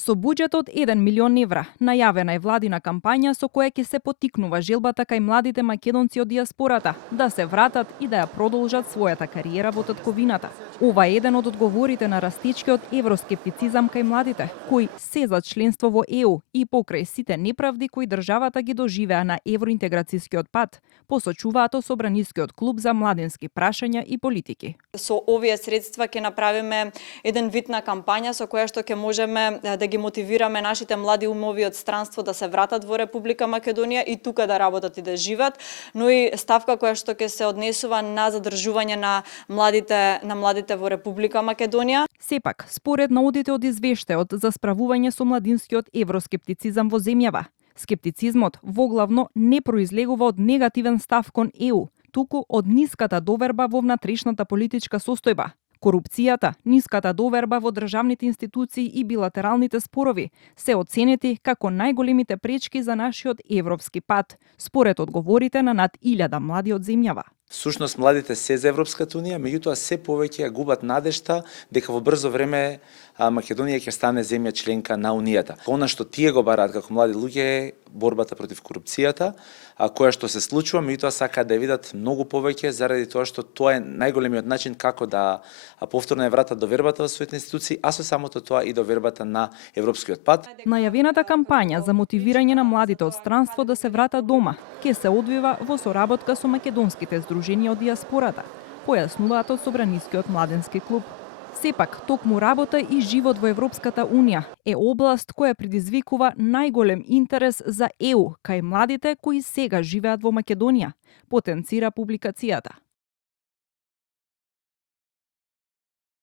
Со буџет од 1 милион евра, најавена е владина кампања со која ќе се поттикнува желбата кај младите македонци од дијаспората да се вратат и да ја продолжат својата кариера во татковината. Ова е еден од одговорите на растечкиот евроскептицизам кај младите, кои се за членство во ЕУ и покрај сите неправди кои државата ги доживеа на евроинтеграцијскиот пат, посочуваат Собранискиот клуб за младински прашања и политики. Со овие средства ќе направиме еден вид на кампања со која што ќе можеме да ги мотивираме нашите млади умови од странство да се вратат во Република Македонија и тука да работат и да живеат, но и ставка која што ќе се однесува на задржување на младите во Република Македонија. Сепак, според наудите од извештајот за справување со младинскиот евроскептицизам во земјава, скептицизмот воглавно не произлегува од негативен став кон ЕУ, туку од ниската доверба во внатрешната политичка состојба. Корупцијата, ниската доверба во државните институции и билатералните спорови се оценети како најголемите пречки за нашиот европски пат, според одговорите на над 1000 млади од земјава. Всушност, младите се за Европската унија, меѓутоа се повеќе ја губат надежта дека во брзо време Македонија ќе стане земја членка на Унијата. Она што тие го бараат како млади луѓе е борбата против корупцијата, која што се случува, меѓутоа сакаат да видат многу повеќе заради тоа што тоа е најголемиот начин како да повторно ја вратат довербата во своите институции, а со самото тоа и довербата на европскиот пат. Најавената кампања за мотивирање на младите од странство да се вратат дома ќе се одвива во соработка со македонските здруженија од дијаспората, појаснуваат од Собранискиот младенски клуб. Сепак, токму работа и живот во Европската унија е област која предизвикува најголем интерес за ЕУ кај младите кои сега живеат во Македонија, потенцира публикацијата.